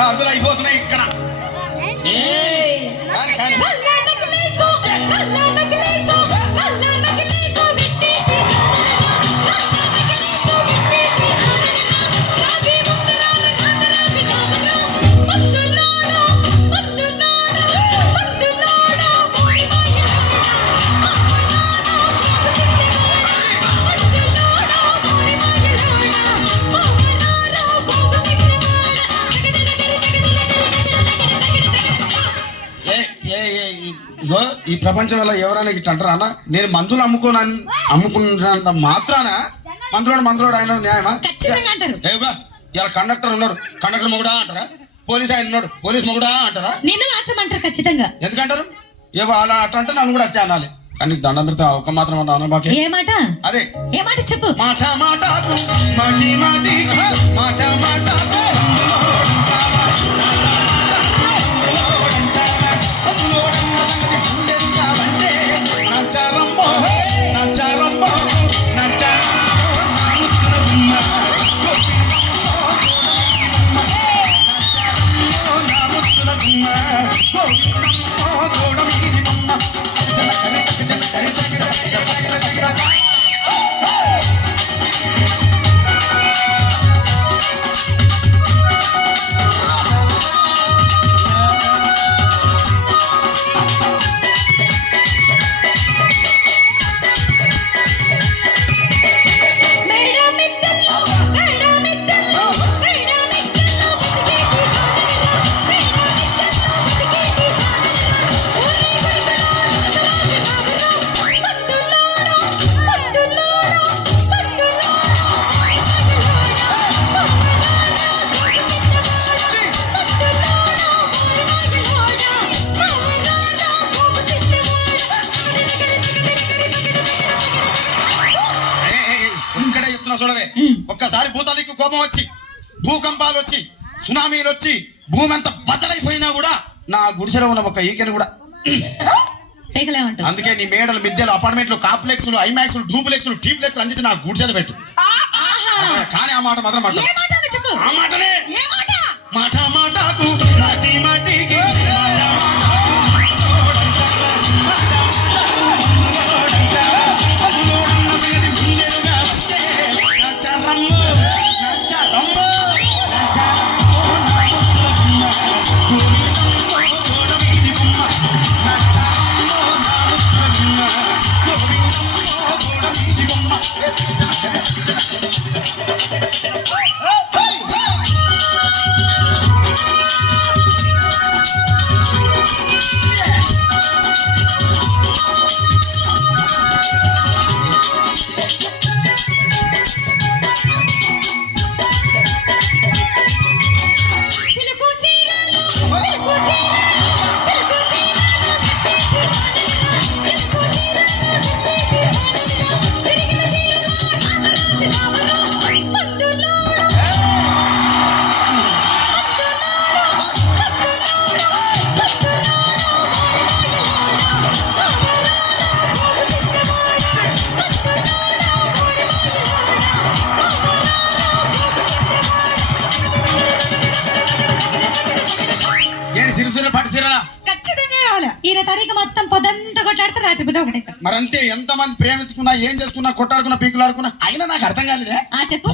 గాజులు అయిపోతున్నాయి ఇక్కడ. ఈ ప్రపంచంలో ఎవరైనా ఇట్లా అంటారా అన్న? నేను మందులు అమ్ముకున్నంత మాత్రాన మందులోడు ఆయన న్యాయమా? ఏవా ఇలా కండక్టర్ ఉన్నాడు, కండక్టర్ మొగుడా అంటారా? పోలీస్ ఆయన ఉన్నాడు, పోలీస్ మొగుడా అంటారా? నిన్ను మాత్రం అంటారు ఖచ్చితంగా. ఎందుకంటారు? ఏవో అలా అట్లా అంటే నన్ను కూడా అట్టే అనాలి. కానీ దండం పెడతా ఒక మాత్రం అన్నా బాకే. ఏ మాట? అదే ఏ మాట చెప్పు. మాట మాటకు మాటి మాటికి మాట మాటకు చూడవే. ఒక్కసారి భూతానికి కోపం వచ్చి, భూకంపాలు వచ్చి, సునామీలు వచ్చి, భూమి అంతా బద్దలైపోయినా కూడా నా గుడిసెలో ఉన్న ఒక ఈకెను కూడా. అందుకే నీ మేడలు, మిద్దెలు, అపార్ట్మెంట్లు, కాంప్లెక్స్లు, ఐమాక్స్లు, డూప్లెక్స్లు, టీప్లెక్స్లు అందించి నా గుడిసెలు పెట్టు. కానీ ఆ మాట మాత్రం మాట ఆ మాటనే మాట మాటకు మాటి మాటికి మొత్తం పొద్దంతా కొట్లాడితే రాత్రి పూట ఒకటే. మరంతే, ఎంతమంది ప్రేమించుకున్నా, ఏం చేసుకున్నా, కొట్టాడుకున్నా, పీకులాడుకున్నా అయినా నాకు అర్థం కాలేదే. చెప్పు.